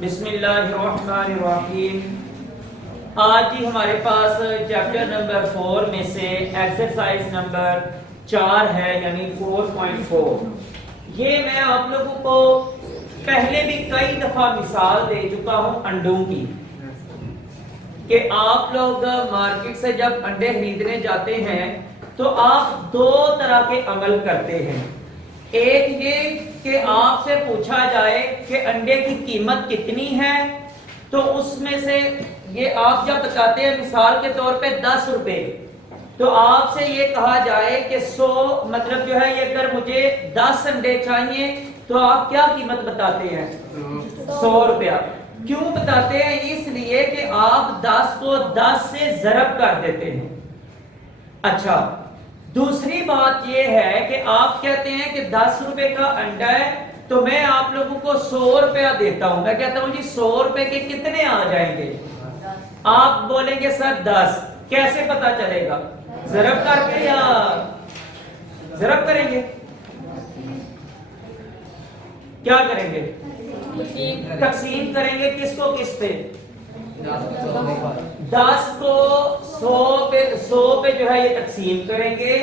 बिस्मिल्लाहिर्रहमानिर्रहीम। आज ही हमारे पास चैप्टर नंबर 4 में से एक्सरसाइज नंबर 4 है, यानी 4.4। ये मैं आप लोगों को पहले भी कई दफा मिसाल दे चुका हूं अंडों की, कि आप लोग मार्केट से जब अंडे खरीदने जाते हैं तो आप दो तरह के अमल करते हैं। एक ये कि आपसे पूछा जाए कि अंडे की कीमत कितनी है, तो उसमें से ये आप जब बताते हैं मिसाल के तौर पे 10 रुपए, तो आपसे ये कहा जाए कि 100 मतलब जो है, ये अगर मुझे 10 अंडे चाहिए तो आप क्या कीमत बताते हैं? 100 रुपया। क्यों बताते हैं? इसलिए कि आप 10 को 10 से ज़रब कर देते हैं। अच्छा, दूसरी बात यह है कि आप कहते हैं कि 10 रुपए का अंडा है, तो मैं आप लोगों को 100 रुपया देता हूं। मैं कहता हूं जी 100 रुपए के कितने आ जाएंगे? आप बोलेंगे सर 10। कैसे पता चलेगा? ज़रब करके या ज़रब करेंगे? क्या करेंगे? तकसीम करेंगे। किसको किस पे? 10 को 100 पे जो है ये तकसीम करेंगे,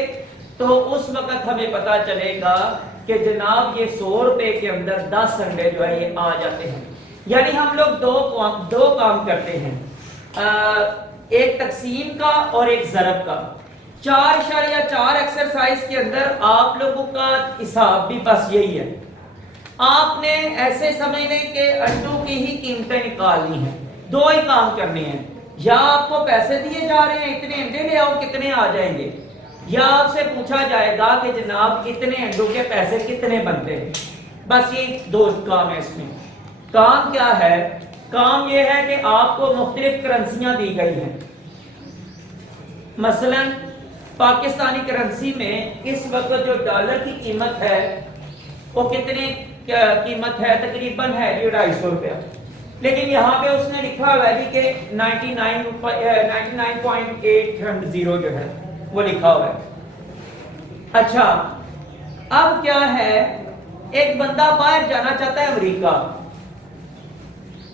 तो उस वक्त हमें पता चलेगा कि जनाब ये 100 रुपए के अंदर 10 अंडे जो है ये आ जाते हैं। यानी हम लोग दो काम करते हैं, एक तकसीम का और एक ज़रब का। 4.4 एक्सरसाइज के अंदर आप लोगों का हिसाब भी बस यही है। आपने ऐसे समझ लें कि अंडों की ही कीमतें निकालनी है। दो ही काम करने हैं, या आपको पैसे दिए जा रहे हैं इतने अंडे ले आओ, कितने आ जाएंगे, या आपसे पूछा जाएगा कि जनाब इतने अंडों के पैसे कितने बनते हैं। बस ये दो काम है इसमें। काम क्या है? काम यह है कि आपको मुख्तलिफ करेंसियां दी गई हैं। मसलन पाकिस्तानी करेंसी में इस वक्त जो डॉलर की कीमत है वो कितनी कीमत है? तकरीबन है 250 रुपया। लेकिन यहाँ पे उसने लिखा हुआ है कि 99.800 जो है वो लिखा हुआ है। अच्छा, अब क्या है, एक बंदा बाहर जाना चाहता है अमेरिका।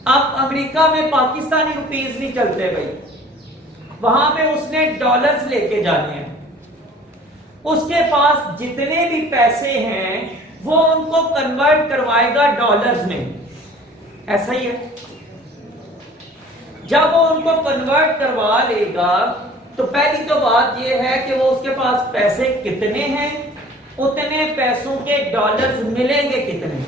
अब अमेरिका में पाकिस्तानी रुपीस नहीं चलते भाई, वहां पे उसने डॉलर्स लेके जाने हैं। उसके पास जितने भी पैसे हैं वो उनको कन्वर्ट करवाएगा डॉलर्स में। ऐसा ही है। जब वो उनको कन्वर्ट करवा लेगा तो पहली तो बात यह है कि वो उसके पास पैसे कितने हैं, उतने पैसों के डॉलर्स मिलेंगे कितने।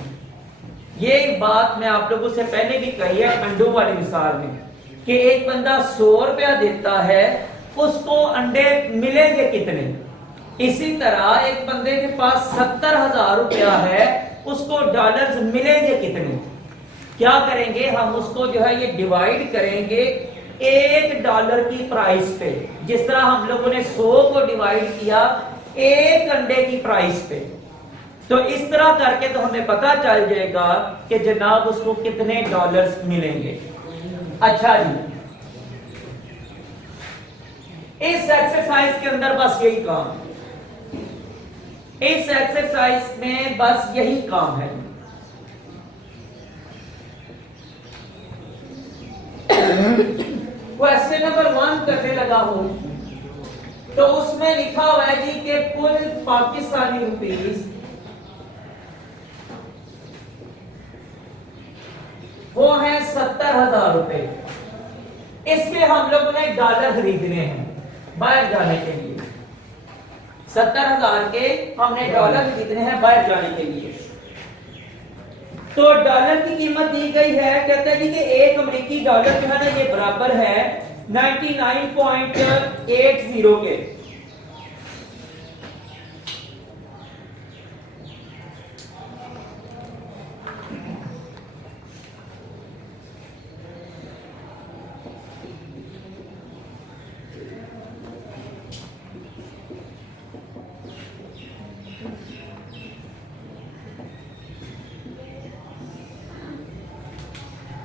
ये बात मैं आप लोगों से पहले भी कही है अंडों वाली मिसाल में, कि एक बंदा 100 रुपया देता है, उसको अंडे मिलेंगे कितने। इसी तरह एक बंदे के पास 70,000 रुपया है, उसको डॉलर्स मिलेंगे कितने। क्या करेंगे हम? उसको जो है ये डिवाइड करेंगे $1 की प्राइस पे। जिस तरह हम लोगों ने 100 को डिवाइड किया एक अंडे की प्राइस पे, तो इस तरह करके तो हमें पता चल जाएगा कि जनाब उसको कितने डॉलर्स मिलेंगे। अच्छा जी, इस एक्सरसाइज के अंदर बस यही काम है। इस एक्सरसाइज में बस यही काम है। क्वेश्चन नंबर 1 करने लगा हूं, तो उसमें लिखा हुआ है जी कि कुल पाकिस्तानी रुपीस वो है 70,000 रुपए। इसमें हम लोगों ने डॉलर खरीदने हैं बाहर जाने के लिए। 70,000 के हमने डॉलर खरीदने हैं बाहर जाने के लिए। तो डॉलर की कीमत दी गई है, कहते हैं जी कि एक अमेरिकी डॉलर जो है ना ये बराबर है 99.80 के।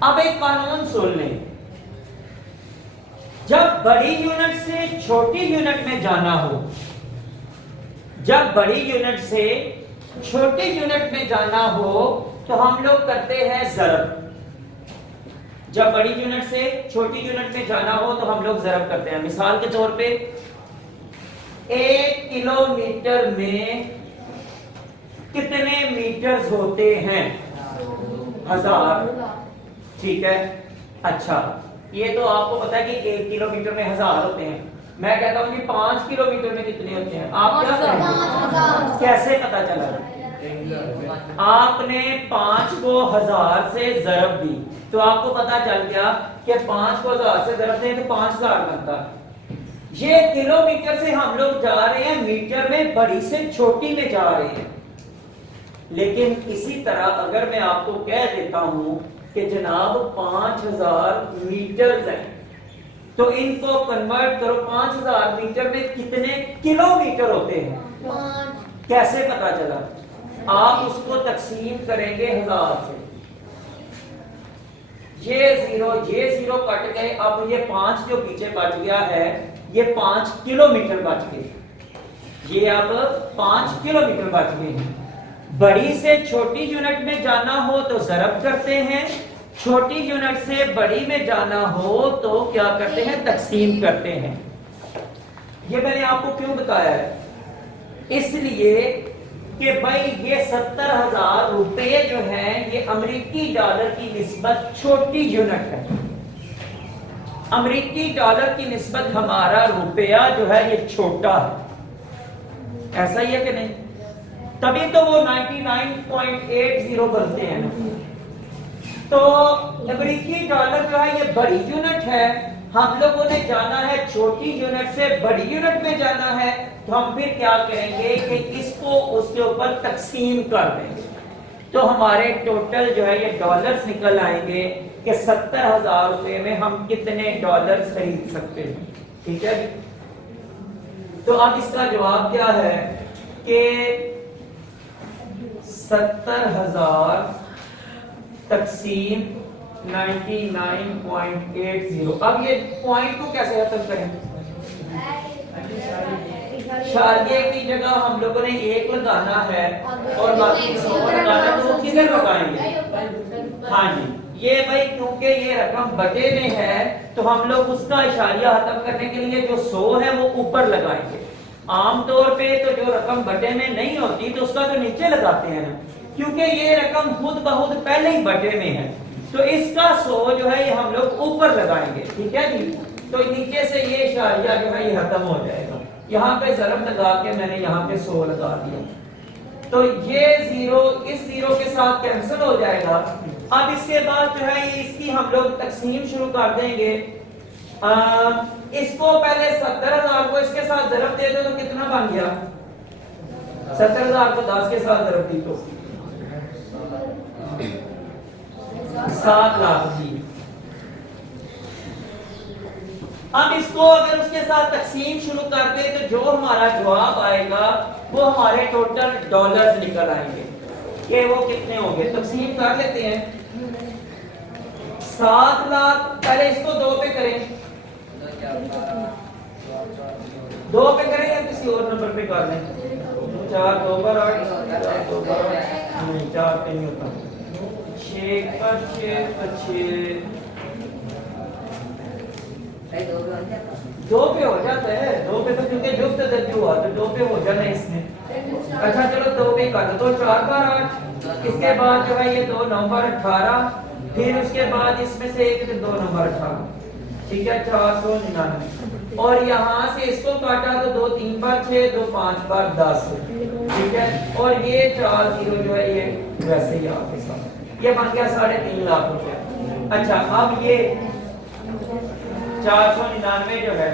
अब एक कानून सुन लें, जब बड़ी यूनिट से छोटी यूनिट में जाना हो, जब बड़ी यूनिट से छोटी यूनिट में जाना हो तो हम लोग करते हैं ज़रब। जब बड़ी यूनिट से छोटी यूनिट में जाना हो तो हम लोग ज़रब करते हैं। मिसाल के तौर पे 1 किलोमीटर में कितने मीटर्स होते हैं? 1000। ठीक है, अच्छा ये तो आपको पता है कि 1 किलोमीटर में 1000 होते हैं। मैं कहता हूँ कि 5 किलोमीटर में कितने होते हैं? आप क्या करेंगे? कैसे पता चला? आपने 5 को 1000 से ज़रब दी तो आपको पता चल गया कि 5 को 1000 से ज़रब दें तो 5000 बनता है। ये किलोमीटर से हम लोग जा रहे हैं मीटर में, बड़ी से छोटी में जा रहे हैं। लेकिन इसी तरह अगर मैं आपको कह देता हूं कि जनाब 5000 मीटर हैं तो इनको कन्वर्ट करो, 5000 मीटर में कितने किलोमीटर होते हैं? 5। कैसे पता चला? आप उसको तकसीम करेंगे 1000 से, ये जीरो कट गए, अब ये 5 जो पीछे बच गया है ये 5 किलोमीटर बच गए। ये अब 5 किलोमीटर बच गए हैं। बड़ी से छोटी यूनिट में जाना हो तो ज़रब करते हैं, छोटी यूनिट से बड़ी में जाना हो तो क्या करते हैं? तकसीम करते हैं। ये मैंने आपको क्यों बताया है? इसलिए कि भाई ये 70,000 रुपए जो हैं ये अमेरिकी डॉलर की निस्बत छोटी यूनिट है। अमेरिकी डॉलर की निस्बत हमारा रुपया जो है ये छोटा है। ऐसा ही है कि नहीं? तभी तो वो 99.80 बनते हैं ना। तो अमेरिकी डॉलर जो है ये बड़ी यूनिट है, हम लोगों ने जाना है छोटी यूनिट से बड़ी यूनिट में जाना है, तो हम फिर क्या करेंगे कि इसको उसके ऊपर तकसीम कर देंगे। तो हमारे टोटल जो है ये डॉलर्स निकल आएंगे कि 70,000 रुपए में हम कितने डॉलर्स खरीद सकते हैं। ठीक है, तो अब इसका जवाब क्या है कि 70,000 तकसीम 99.80। अब ये पॉइंट को कैसे खत्म करें? शार्गे की जगह हम लोगों ने 1 लगाना है और बाकी 100 लगाना है, तो वो किधर लगाएंगे? हाँ जी, ये भाई क्योंकि ये रकम बटे में है तो हम लोग उसका इशारिया खत्म करने के लिए जो 100 है वो ऊपर लगाएंगे। आमतौर पे तो जो रकम बटे में नहीं होती तो उसका तो नीचे लगाते हैं ना, क्योंकि ये रकम खुद बहुत पहले ही बटे में है, तो इसका 100 जो है ये हम लोग ऊपर लगाएंगे। ठीक है जी, तो नीचे से ये इशारिया जो है ये खत्म हो जाएगा। यहाँ पे ज़रब लगा के मैंने यहाँ पे 100 लगा दिया, तो ये जीरो इस जीरो के साथ कैंसिल हो जाएगा। अब इसके बाद जो है ये इसकी हम लोग तकसीम शुरू कर देंगे। इसको पहले 70,000 को इसके साथ ज़रब दे दो तो कितना बन गया? 70,000 को 10 के साथ ज़रब दी तो 7 लाख जी। अब इसको अगर उसके साथ तकसीम शुरू कर दे तो जो हमारा जवाब आएगा वो हमारे टोटल डॉलर्स निकल आएंगे कि वो कितने होंगे। तकसीम कर लेते हैं। 7 लाख, पहले इसको 2 पे करें, 2 पे करें या किसी और नंबर पे कर लें? 4 2 पर 8, 4 2 पर 8 नहीं, 4 पे नहीं होता, 6 पर 6 2 पे हो जाता है। 2 पे तो क्योंकि जुफ्त दर्ज हुआ तो 2 पे हो जाना है इसमें। अच्छा चलो 2 पे कर दो, 4 पर 8, इसके बाद जो है ये 2 9 पर 18, फिर उसके बाद इसमें से एक 2 9 पर 18, ठीक है 499, और यहाँ से इसको काटा तो 2 3 पर 6, 2 5 पर 10, ठीक है, और ये 4 0 जो है ये वैसे ही आपके साथ ये बन गया 3.5 लाख रुपया। अच्छा अब ये 499 जो है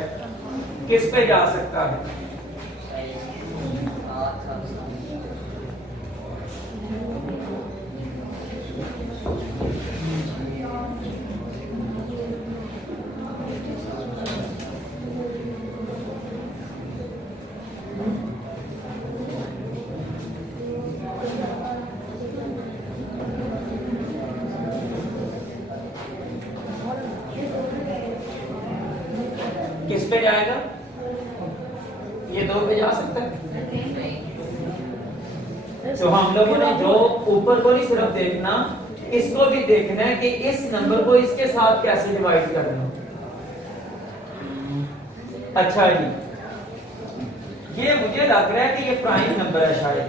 किस पे जा सकता है? किस पे जाएगा? ये 2 पे जा सकता है। तो हम लोगों ने जो ऊपर को नहीं सिर्फ देखना, इसको भी देखना है कि इस नंबर को इसके साथ कैसे डिवाइड करना। अच्छा जी, ये मुझे लग रहा है कि ये प्राइम नंबर है शायद।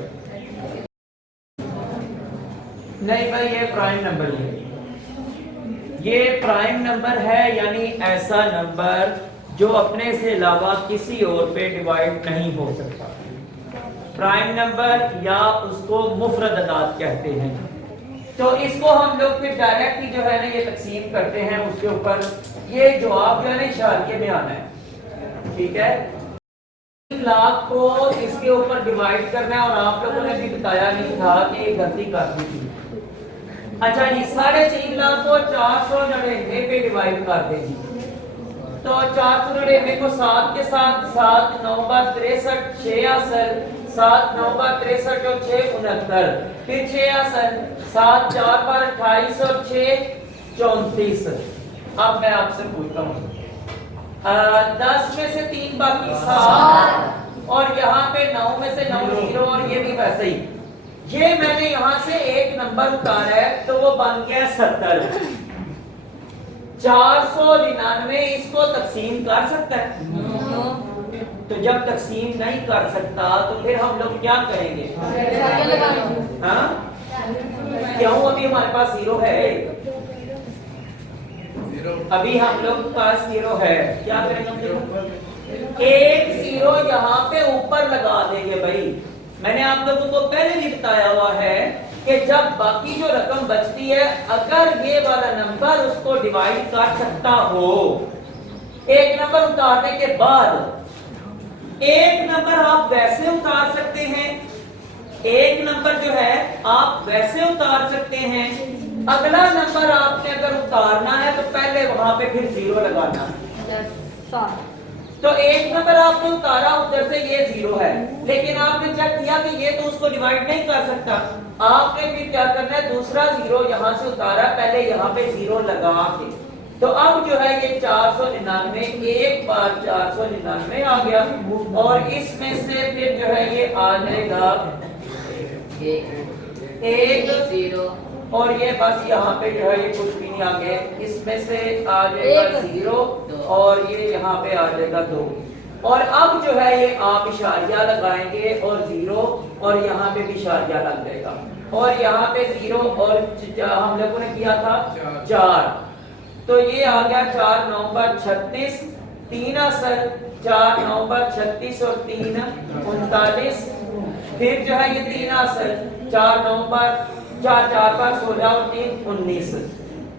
नहीं भाई, ये प्राइम नंबर नहीं है। ये प्राइम नंबर है, यानी ऐसा नंबर जो अपने से अलावा किसी और पे डिवाइड नहीं हो सकता। प्राइम नंबर या उसको मुफरद अदाद कहते हैं। तो इसको हम लोग फिर डायरेक्ट ही जो है ना ये तकसीम करते हैं उसके ऊपर। ये जवाब जो है ना इशारे में आना है, ठीक है। 3 लाख को इसके ऊपर डिवाइड करना है, और आप लोगों ने भी बताया नहीं था कि ये गलती कर दी थी। अच्छा जी, 3.5 लाख को 499 पे डिवाइड कर देंगे। तो 499 को 7 के साथ 7 9 बार 63 6 असर 7 9 बार 63 और 6 69, फिर 6 असर 7 4 बार 28 और 6 34। अब मैं आपसे पूछता हूँ 10 में से 3 बाकी 7, और यहाँ पे 9 में से 9 0, और ये भी वैसे ही। ये मैंने यहां से एक नंबर उतारा है तो वो बन गया 70। 499 इसको तकसीम कर सकता है? तो जब तकसीम नहीं कर सकता तो फिर हम लोग क्या करेंगे? हाँ, क्यों? अभी हमारे पास 0 है, अभी हम लोग के पास 0 है। क्या करेंगे? एक 0 यहाँ पे ऊपर लगा देंगे भाई। मैंने आप लोगों को पहले भी बताया हुआ है कि जब बाकी जो रकम बचती है, अगर ये वाला नंबर उसको डिवाइड कर सकता हो, एक नंबर उतारने के बाद एक नंबर आप वैसे उतार सकते हैं, एक नंबर जो है आप वैसे उतार सकते हैं। अगला नंबर आपने अगर उतारना है तो पहले वहां पे फिर 0 लगाना है। तो एक नंबर आपने उतारा, उधर से ये 0 है, लेकिन आपने चेक किया कि ये तो उसको डिवाइड नहीं कर सकता। आपने फिर क्या करना है? दूसरा 0 यहां से उतारा, पहले यहाँ पे 0 लगा के। तो अब जो है ये 499 एक बार 499 आ गया, और इसमें से फिर जो है ये आ जाएगा 1 0, और ये बस यहाँ पे जो है ये कुछ भी नहीं आ गया। इसमें से आ जाएगा 0, और ये यहाँ पे आ जाएगा 2। और अब जो है ये आप इशारिया लगाएंगे और 0, और यहाँ पे भी इशारिया लग जाएगा, और यहाँ पे 0, और हम लोगों ने किया था 4। तो ये आ गया 4 9 बार 36, 3 असर 4 9 बार 36 और 3 39, फिर जो है ये 3 असर 4 9 बार 4 4 बार 16 और 3 19।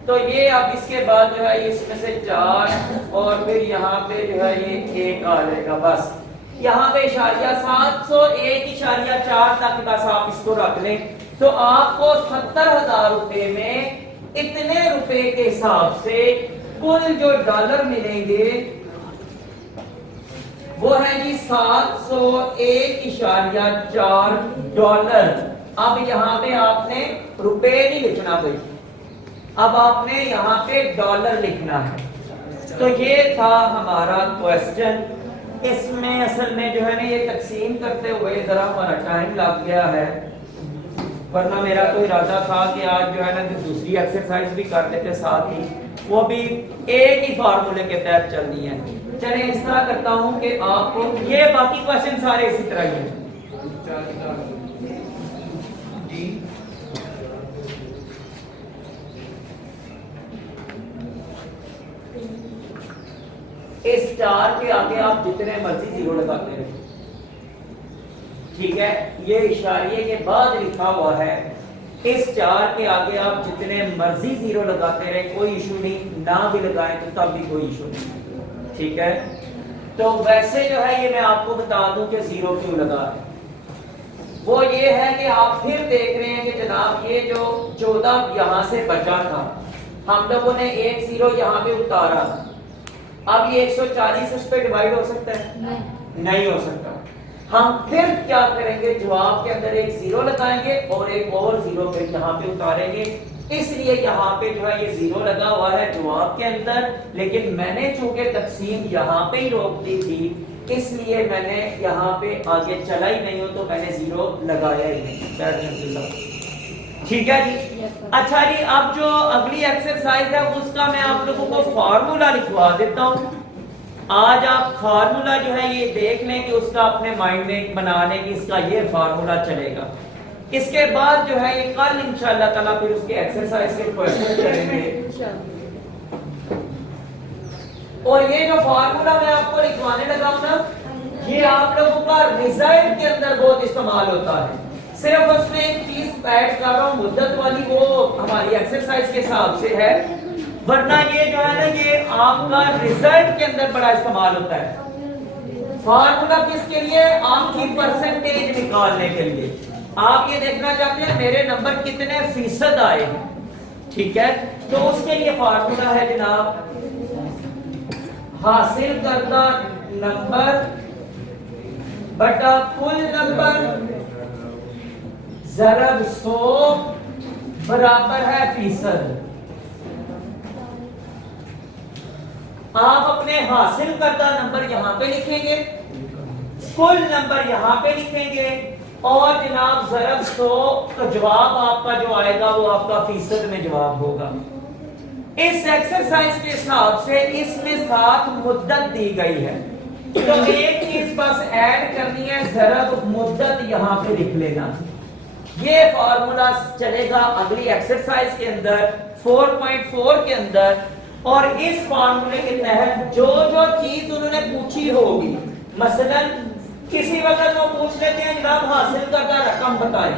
तो ये अब इसके बाद जो है इसमें से 4, और फिर यहाँ पे जो है ये 1 आ जाएगा। बस यहाँ पे इशारिया 701.4 तक बस आप इसको रख लें, तो आपको 70,000 रुपए में इतने रुपए के हिसाब से कुल जो डॉलर मिलेंगे वो है जी 701.4 डॉलर। अब यहाँ पे आपने रुपए नहीं लिखना भाई, अब आपने यहाँ पे डॉलर लिखना है। तो ये था हमारा क्वेश्चन। इसमें असल में जो है ना ये तकसीम करते हुए जरा हमारा टाइम लग गया है, वरना मेरा तो इरादा था कि आज जो है ना दूसरी एक्सरसाइज भी कर लेते साथ ही, वो भी एक ही फार्मूले के तहत चलनी है। चलिए इस तरह करता हूँ कि आपको ये बाकी क्वेश्चन सारे इसी तरह ही हैं। इस 4 के आगे आप जितने मर्जी 0 लगाते रहे, ठीक है। ये इशारे के बाद लिखा हुआ है, इस 4 के आगे आप जितने मर्जी 0 लगाते रहे, कोई इशू नहीं, ना भी लगाएं तो तब भी कोई इशू नहीं, ठीक है। तो वैसे जो है ये मैं आपको बता दूं कि 0 क्यों लगा है। वो ये है कि आप फिर देख रहे हैं कि जनाब ये जो 14 यहां से बचा था, हम लोगों ने एक 0 यहां पे उतारा, अब ये 140 उस पे डिवाइड हो सकता है? नहीं हो सकता। हम फिर क्या करेंगे? जवाब के अंदर एक 0 लगाएंगे और एक और 0 फिर यहाँ पे उतारेंगे। इसलिए यहाँ पे जो है ये 0 लगा हुआ है जवाब के अंदर, लेकिन मैंने चूंकि तकसीम यहाँ पे ही रोक दी थी, इसलिए मैंने यहाँ पे आगे चला ही नहीं हूं, तो मैंने 0 लगाया ही नहीं। ठीक है जी। अच्छा जी, अब जो अगली एक्सरसाइज है उसका मैं आप लोगों को फार्मूला लिखवा देता हूं। आज आप फार्मूला जो है ये देख लें कि उसका अपने माइंड में बना लें कि इसका ये फार्मूला चलेगा। इसके बाद जो है ये कल इंशाल्लाह ताला फिर उसके एक्सरसाइज के क्वेश्चन करेंगे। और ये जो फार्मूला मैं आपको लिखवाने लगा हूं ना, ये आप लोगों का रिजल्ट के अंदर बहुत इस्तेमाल होता है। सिर्फ उसमें एक चीज ऐड कर रहा हूं मुद्दत वाली, वो हमारी एक्सरसाइज के हिसाब से है, वरना ये जो है ना ये आपका रिजल्ट के अंदर बड़ा इस्तेमाल होता है। फार्मूला किसके लिए? आपकी परसेंटेज निकालने के लिए। आप ये देखना चाहते हैं मेरे नंबर कितने फीसद आए हैं, ठीक है, तो उसके लिए फार्मूला है जनाब, हासिल करदा नंबर बटा कुल नंबर ज़रब 100 बराबर है फीसद। आप अपने हासिल करदा नंबर यहां पे लिखेंगे, कुल नंबर यहां पे लिखेंगे, और जनाब ज़रब 100 तो जवाब आपका जो आएगा वो आपका फीसद में जवाब होगा। इस एक्सरसाइज के हिसाब से इसमें साथ मुद्दत दी गई है, तो एक चीज बस ऐड करनी है, ज़रब मुद्दत यहां पे लिख लेना। ये फार्मूला चलेगा अगली एक्सरसाइज के अंदर 4.4 के अंदर। और इस फार्मूले के तहत जो जो चीज उन्होंने पूछी होगी, मसलन किसी वक्त वो पूछ लेते हैं जनाब हासिल करदा रकम बताएं,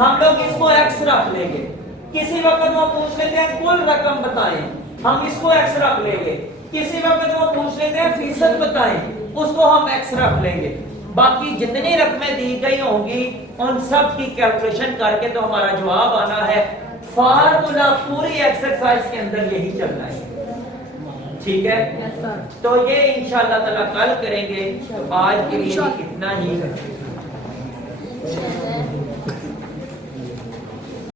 हम लोग इसको एक्स रख लेंगे। किसी वक्त वो पूछ लेते हैं कुल रकम बताएं, हम इसको एक्स रख लेंगे। किसी वक्त वो पूछ लेते हैं फीसद बताएं, उसको हम एक्स रख लेंगे। बाकी जितनी रकमें दी गई होंगी उन सब की कैलकुलेशन करके तो हमारा जवाब आना है। फार्मूला पूरी एक्सरसाइज के अंदर यही चलना है, ठीक है। तो ये इंशाल्लाह ताला कल करेंगे। तो आज के लिए इतना ही है।